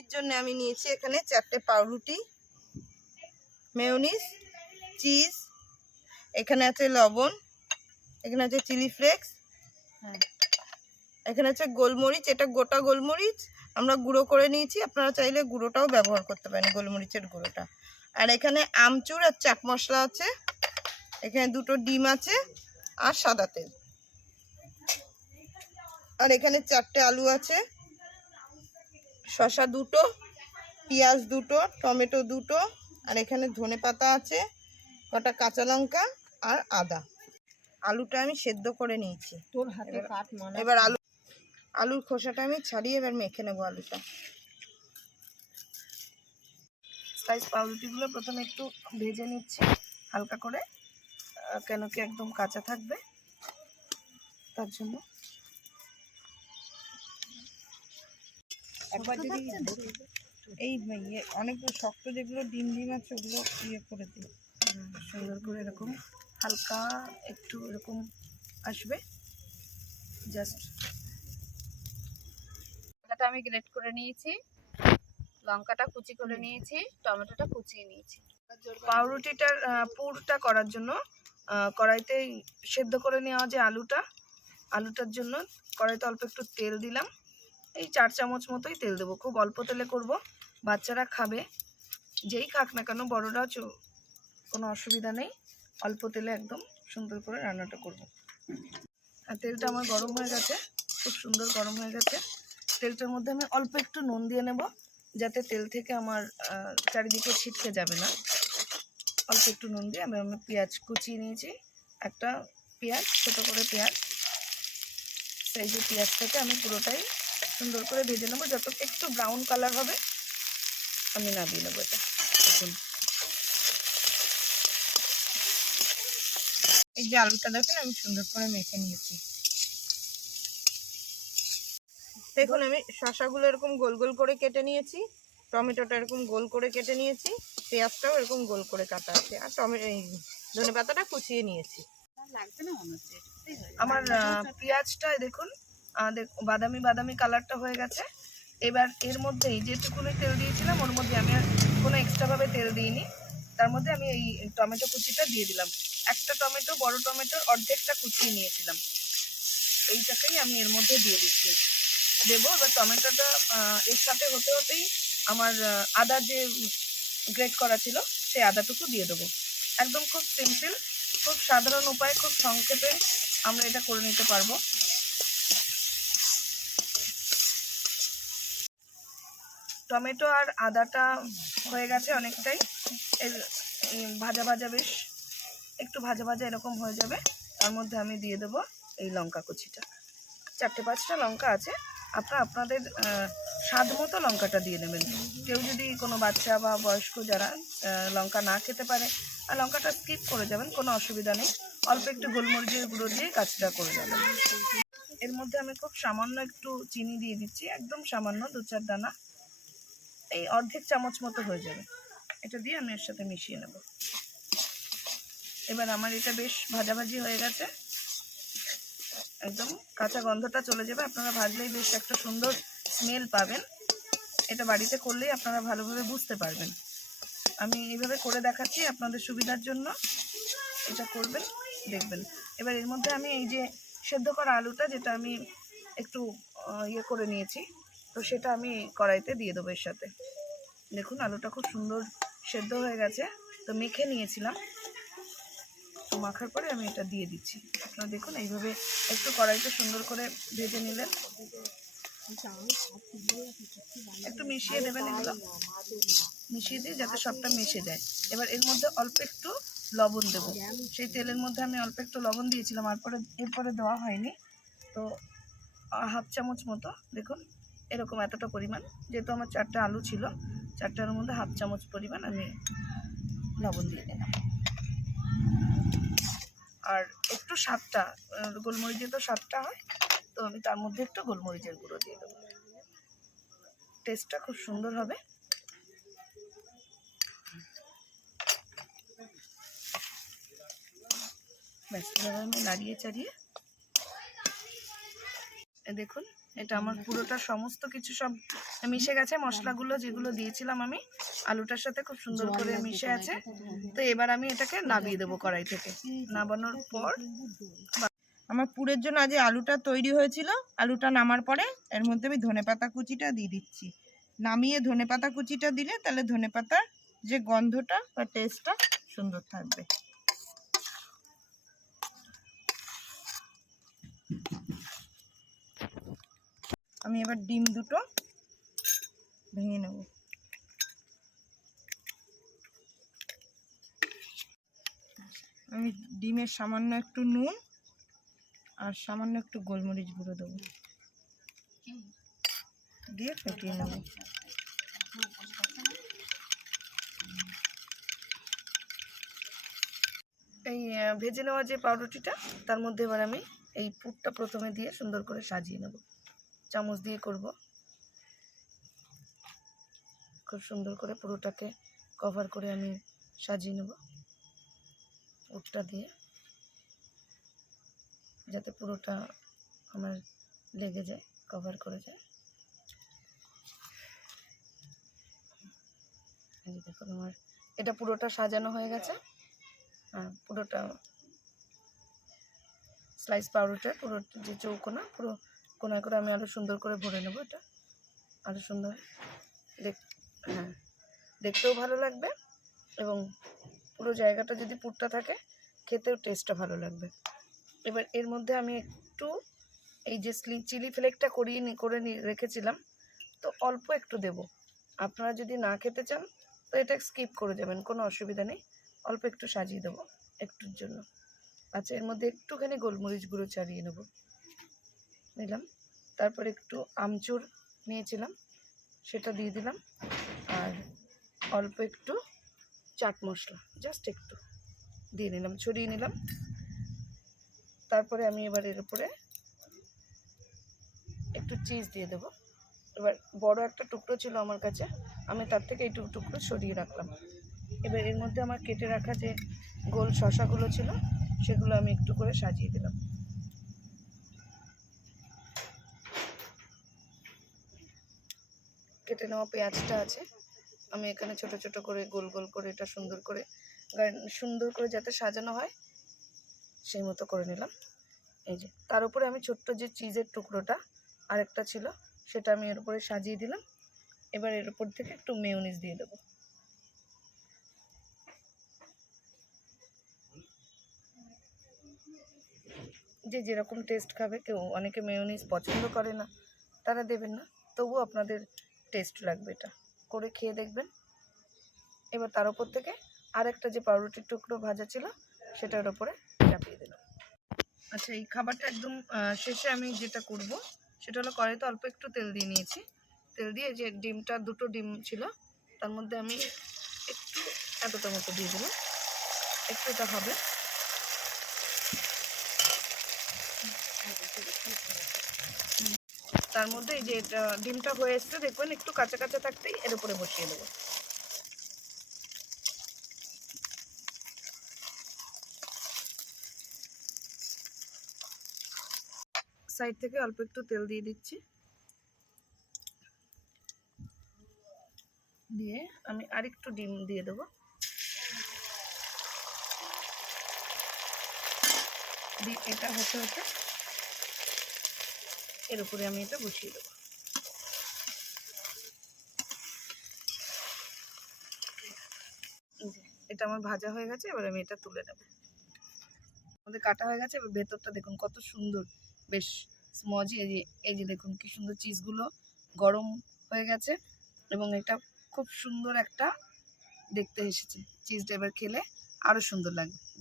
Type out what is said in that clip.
এর জন্য আমি নিয়েছি এখানে 4টে পাউরুটি, মেয়োনিজ, চিজ, এখানে আছে লবণ, এখানে আছে চিলি ফ্লেক্স, এখানে আছে গোলমরিচ। এটা গোটা গোলমরিচ আমরা গুঁড়ো করে নিয়েছি, আপনারা চাইলে গুঁড়োটাও ব্যবহার করতে পারেন, গোলমরিচের গুঁড়োটা। আর এখানে আমচুর আর চাট মশলা আছে, এখানে 2টো ডিম আছে আর সাদা তেল। আর এখানে 4টে আলু আছে, শসা 2টো, পেঁয়াজ 2টো, টমেটো 2টো, আর এখানে ধনে পাতা আছে, কটা কাঁচা লঙ্কা আর আদা। আলুটা আমি সেদ্ধ করে নিয়েছি। তোর হাতে কাট মানা। এবার আলুর খোসাটা আমি ছাড়িয়ে এবার মেখে নেবো আলুটা। স্লাইস পাউরুটিগুলো প্রথমে একটু ভেজে নিচ্ছি হালকা করে, কেন কি একদম কাঁচা থাকবে তার জন্য। একবার যদি এই অনেকগুলো শক্ত যেগুলো ডিম আছে ওগুলো করে দিই, সুন্দর করে এরকম হালকা একটু এরকম আসবে জাস্ট। আদাটা আমি গ্রেট করে নিয়েছি, লঙ্কাটা কুচি করে নিয়েছি, টমেটোটা কুচিয়ে নিয়েছি। পাউরুটিটার পুরটা করার জন্য কড়াইতে সেদ্ধ করে নেওয়া যে আলুটার জন্য কড়াইতে অল্প একটু তেল দিলাম, এই 4 চামচ মতোই তেল দেবো। খুব অল্প তেলে করব, বাচ্চারা খাবে, যেই খাক না কেন, বড়রাও কোনো অসুবিধা নেই। অল্প তেলে একদম সুন্দর করে রান্নাটা করব। আর তেলটা আমার গরম হয়ে গেছে, খুব সুন্দর গরম হয়ে গেছে। তেলটার মধ্যে আমি অল্প একটু নুন দিয়ে নেব, যাতে তেল থেকে আমার চারিদিকে ছিটকে যাবে না। অল্প একটু নুন দিয়ে আমি পেঁয়াজ কুচিয়ে নিয়েছি, একটা পেঁয়াজ, ছোটো করে পেঁয়াজ, সেই যে পেঁয়াজটাকে আমি পুরোটাই সুন্দর করে ভেজে নেবো। যত একটু ব্রাউন কালার হবে আমি নামিয়ে নেবো এটা। দেখুন এই যে আলুটা দেখেন আমি সুন্দর করে মেখে নিয়েছি। দেখুন আমি শসাগুলো এরকম গোল গোল করে কেটে নিয়েছি, টমেটোটা এরকম গোল করে কেটে নিয়েছি, পেঁয়াজটাও এরকম গোল করে কাটা আছে, আর ধনে পাতাটা কুচিয়ে নিয়েছি। আমার পেঁয়াজটা দেখুন বাদামি বাদামি কালারটা হয়ে গেছে। এবার এর মধ্যেই যেটুকুনি তেল দিয়েছিলাম ওর মধ্যে আমি আর কোনো এক্সট্রাভাবে তেল দিইনি, তার মধ্যে আমি এই টমেটো কুচিটা দিয়ে দিলাম। একটা টমেটো, বড় টমেটোর অর্ধেকটা কুচিয়ে নিয়েছিলাম, এইটাকেই আমি এর মধ্যে দিয়ে দিচ্ছি দেবো। এবার টমেটোটা এর সাথে হতে হতেই আমার আদা যে গ্রেট করা ছিল সেই আদাটুকু দিয়ে দেবো। একদম খুব সিম্পল, খুব সাধারণ উপায়, খুব সংক্ষেপে আমরা এটা করে নিতে পারবো। টমেটো আর আদাটা হয়ে গেছে অনেকটাই, এর ভাজা ভাজা, বেশ একটু ভাজা ভাজা এরকম হয়ে যাবে। তার মধ্যে আমি দিয়ে দেবো এই লঙ্কা কুচিটা, 4-5টা লঙ্কা আছে, আপনারা আপনাদের স্বাদ মতো লঙ্কাটা দিয়ে নেবেন। কেউ যদি কোনো বাচ্চা বা বয়স্ক যারা লঙ্কা না খেতে পারে, আর লঙ্কাটা স্কিপ করে যাবেন, কোনো অসুবিধা নেই। অল্প একটু গোলমরিচের গুঁড়ো দিয়ে কাজটা করে যাবেন। এর মধ্যে আমি খুব সামান্য একটু চিনি দিয়ে দিচ্ছি, একদম সামান্য 2-4 দানা, এই অর্ধেক চামচ মতো হয়ে যাবে। এটা দিয়ে আমি এর সাথে মিশিয়ে নেব। এবার আমার এটা বেশ ভাজাভাজি হয়ে গেছে, একদম কাঁচা গন্ধটা চলে যাবে। আপনারা ভাজলেই বেশ একটা সুন্দর স্মেল পাবেন। এটা বাড়িতে করলেই আপনারা ভালোভাবে বুঝতে পারবেন। আমি এইভাবে করে দেখাচ্ছি আপনাদের সুবিধার জন্য, এটা করবেন, দেখবেন। এবার এর মধ্যে আমি এই যে সেদ্ধ করা আলুটা, যেটা আমি একটু করে নিয়েছি, তো সেটা আমি কড়াইতে দিয়ে দেবো এর সাথে। দেখুন আলুটা খুব সুন্দর সেদ্ধ হয়ে গেছে, তো মেখে নিয়েছিলাম, তো মাখার পরে আমি এটা দিয়ে দিচ্ছি। আপনারা দেখুন এইভাবে একটু কড়াইতে সুন্দর করে ভেজে নিলেন, একটু মিশিয়ে দেবেন, এগুলো মিশিয়ে দিয়ে যাতে সবটা মিশে যায়। এবার এর মধ্যে অল্প একটু লবণ দেবো, সেই তেলের মধ্যে আমি অল্প একটু লবণ দিয়েছিলাম, এরপরে দেওয়া হয়নি, তো 1/2 চামচ মতো, দেখুন এরকম এতটা পরিমাণ, যেহেতু আমার 4টা আলু ছিল, 4টার মধ্যে 1/2 চামচ পরিমাণ আমি লবণ দিয়ে দিলাম। আর একটু স্বাদটা, গোলমরিচে তো স্বাদটা হয়, তো আমি তার মধ্যে একটু গোলমরিচের গুঁড়ো দিয়ে দেবো, টেস্টটা খুব সুন্দর হবে। ব্যাস এভাবে আমি নাড়িয়ে চাড়িয়ে দেখুন এটা আমার পুরোটা সমস্ত কিছু সব মিশে গেছে, মশলাগুলো যেগুলো দিয়েছিলাম আমি আলুটার সাথে খুব সুন্দর করে মিশে আছে। তো এবার আমি এটাকে নামিয়ে দেবো কড়াই থেকে। নামানোর পর আমার পুরের জন্য আজ আলুটা তৈরি হয়েছিল, আলুটা নামার পরে এর মধ্যে আমি ধনেপাতা কুচিটা দিয়ে দিচ্ছি। নামিয়ে ধনেপাতা কুচিটা দিলে তাহলে ধনেপাতার যে গন্ধটা বা টেস্টটা সুন্দর থাকবে। আমি এবার ডিম দুটো ভেঙে নেব। আমি ডিমের সামান্য একটু নুন আর সামান্য একটু গোলমরিচ গুঁড়ো দেবো, দিয়ে ফেটিয়ে নেব। এই ভেজে নেওয়া যে পাউরুটিটা তার মধ্যে এবার আমি এই পুরটা প্রথমে দিয়ে সুন্দর করে সাজিয়ে নেব। চামচ দিয়ে করব, খুব সুন্দর করে পুরোটাকে কভার করে আমি সাজিয়ে নেব পুরটা দিয়ে, যাতে পুরোটা আমার লেগে যায়, কভার করে যায়। এই দেখুন আমার এটা পুরোটা সাজানো হয়ে গেছে। হ্যাঁ, পুরোটা স্লাইস পাউরুটির পুরো যে চৌকোনা পুরো কোনায় করে আমি আরও সুন্দর করে ভরে নেব। এটা আরও সুন্দর হ্যাঁ, দেখতেও ভালো লাগবে এবং পুরো জায়গাটা যদি পুরটা থাকে খেতেও টেস্টটা ভালো লাগবে। এবার এর মধ্যে আমি একটু এই যে চিলি ফ্লেকটা করে রেখেছিলাম, তো অল্প একটু দেব। আপনারা যদি না খেতে চান তো এটা স্কিপ করে যাবেন, কোনো অসুবিধা নেই। অল্প একটু সাজিয়ে দেবো একটুর জন্য। আচ্ছা, এর মধ্যে একটুখানি গোলমরিচ গুঁড়ো চালিয়ে নেব, নিলাম। তারপর একটু আমচুর নিয়েছিলাম, সেটা দিয়ে দিলাম। আর অল্প একটু চাট মশলা জাস্ট একটু দিয়ে নিলাম, ছড়িয়ে নিলাম। তারপরে আমি এবার এর উপরে একটু চিজ দিয়ে দেবো। এবার বড় একটা টুকরো ছিল আমার কাছে, আমি তার থেকে এই টুকরো সরিয়ে রাখলাম। এবার এর মধ্যে আমার কেটে রাখা যে গোল শসাগুলো ছিল সেগুলো আমি একটু করে সাজিয়ে দিলাম। কেটে নেওয়া পেঁয়াজটা আছে, আমি এখানে ছোট ছোট করে গোল গোল করে এটা সুন্দর করে যাতে সাজানো হয় সেই মতো করে নিলাম। এই যে তার উপরে আমি ছোট্ট যে চিজের টুকরোটা আরেকটা ছিল সেটা আমি এর উপরে সাজিয়ে দিলাম। এবার এর উপর থেকে একটু মেয়োনিজ দিয়ে দেবো। যে যেরকম টেস্ট খাবে, কেউ অনেকে মেয়োনিজ পছন্দ করে না, তারা দেবেন না, তবুও আপনাদের টেস্ট লাগবে, এটা করে খেয়ে দেখবেন। এবার তার উপর থেকে আরেকটা যে পাউরুটির টুকরো ভাজা ছিল সেটার উপরে চাপিয়ে দিলাম। আচ্ছা, এই খাবারটা একদম শেষে আমি যেটা করব সেটা হলো কড়াইতে অল্প একটু তেল দিয়ে নিয়েছি। তেল দিয়ে যে দুটো ডিম ছিল তার মধ্যে আমি একটু এতটা মতো দিয়ে দিলাম, একটু এটা হবে। তার মধ্যে এই যে ডিমটা হয়ে এসছে দেখবেন, একটু কাঁচা কাঁচা থাকতেই এর উপরে বসিয়ে দেবো। সাইড থেকে অল্প একটু তেল দিয়ে দিচ্ছি, দিয়ে আমি আরেকটু ডিম দিয়ে দেবো। দিয়ে এটা হতে হতে এর উপরে আমি এটা বসিয়ে দেবো। এটা আমার ভাজা হয়ে গেছে, এবার আমি এটা তুলে নেব। আমাদের কাটা হয়ে গেছে, এবার ভেতরটা দেখুন কত সুন্দর, বেশ স্মজি। এই যে দেখুন কি সুন্দর চিজগুলো গরম হয়ে গেছে এবং এটা খুব সুন্দর একটা দেখতে এসেছে। চিজটা এবার খেলে আরও সুন্দর লাগবে।